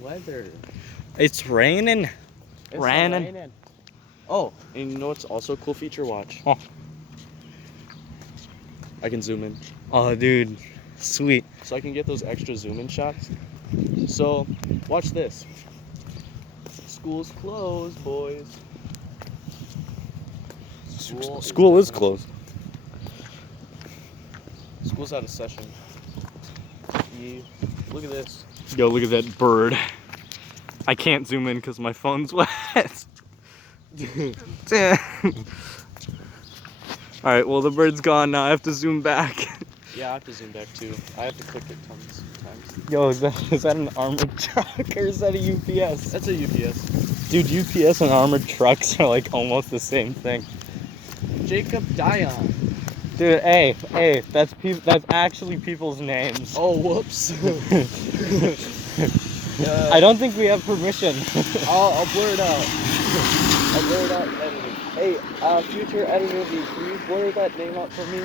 Weather. It's raining. It's Raining. raining. Oh, and you know what's also a cool feature? Watch. Oh. I can zoom in. Oh, dude. Sweet. So I can get those extra zoom in shots. So, watch this. School's closed, boys. School is closed. School's out of session. Yeah. Look at this. Yo, look at that bird. I can't zoom in because my phone's wet. Alright, well the bird's gone now. I have to zoom back. Yeah, I have to zoom back too. I have to click it tons of times. Yo, is that an armored truck or is that a UPS? That's a UPS. Dude, UPS and armored trucks are like almost the same thing. Jacob Dion. Dude, hey, that's actually people's names. Oh, whoops. I don't think we have permission. I'll blur it out. I'll blur it out in editing. Hey, future editor, can you blur that name out for me?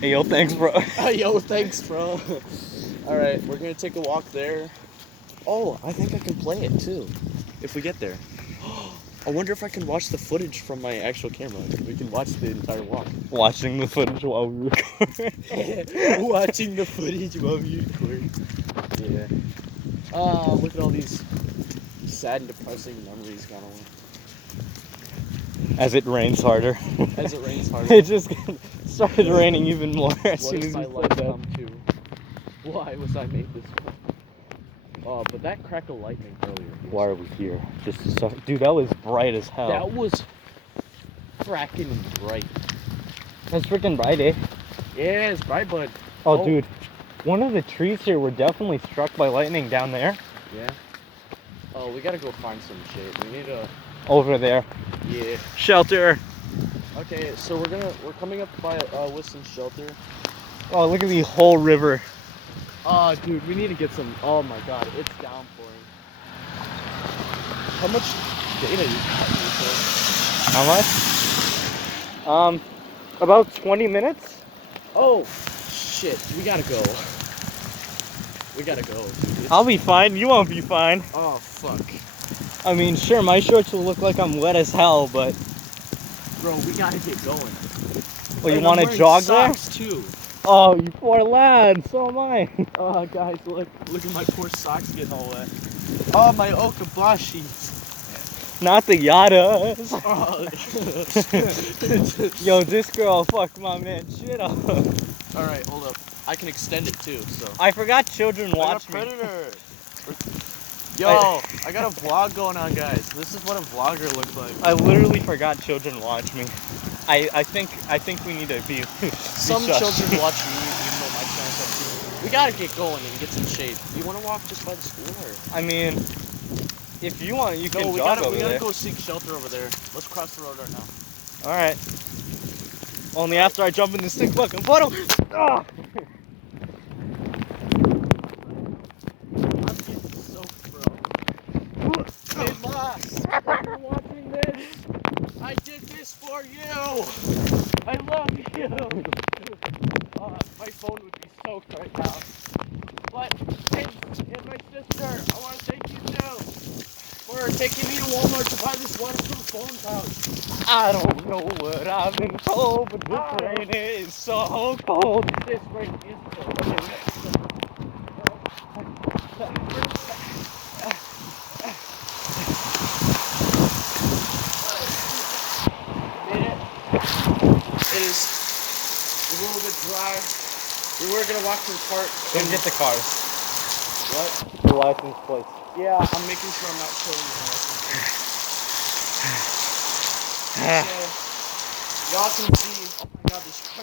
Hey, yo, thanks, bro. Yo, thanks, bro. Alright, we're gonna take a walk there. Oh, I think I can play it too, if we get there. I wonder if I can watch the footage from my actual camera. We can watch the entire walk. Watching the footage while we record. Watching the footage while we record. Yeah. Oh, look at all these sad and depressing memories gone away. As it rains harder. As it rains harder. It just started raining even more as What soon does as my you life said that. come to? Why was I made this way? Oh, but that crack of lightning earlier. Why are we here? Just to start. Dude, that was bright as hell. That was fracking bright. That's freaking bright, eh? Yeah, it's bright, bud. Oh, dude. One of the trees here were definitely struck by lightning down there. Yeah. Oh, we gotta go find some shade. We need a... Over there. Yeah. Shelter. Okay, so we're coming up by Wilson Shelter. Oh, look at the whole river. Oh, dude, we need to get some... Oh my god, it's downpouring. How much data you got? How much? About 20 minutes? Oh, shit, we gotta go. We gotta go, dude. I'll be fine. You won't be fine. Oh, fuck. I mean, sure, my shorts will look like I'm wet as hell, but... Bro, we gotta get going. Well, you And want I'm to wearing jog socks too. Oh, you poor lad. So am I. Oh, guys, look at my poor socks getting all wet. Oh, my Okabashis. Not the Yadas. Oh. Yo, this girl fucked my man shit up. Alright, hold up. I can extend it too, so. I forgot children watch me. Predator. Yo, I got a vlog going on, guys. This is what a vlogger looks like. I literally forgot children watch me. I think we need to be. Some children watch me, even though my parents have too. We gotta get going and get some shade. You want to walk just by the school, or? I mean, if you want, you can No, we jog gotta over there. go seek shelter over there. Let's cross the road right now. All right. Only after I jump in this sick fucking puddle. Ah! I'm getting soaked, bro. Hey, Moss, if you're watching this, I did this for you. I love you. My phone would be soaked right now. But, hey, and my sister, I want to thank you too for taking me to Walmart to buy this waterproof phone pouch. I don't know what I've been told, but this rain is so cold. This rain is so cold. It is a little bit dry. We were gonna walk to the park. Go get the cars. What? The license plates. Yeah, I'm making sure I'm not showing you my license plate. So, y'all can see. Oh my god, this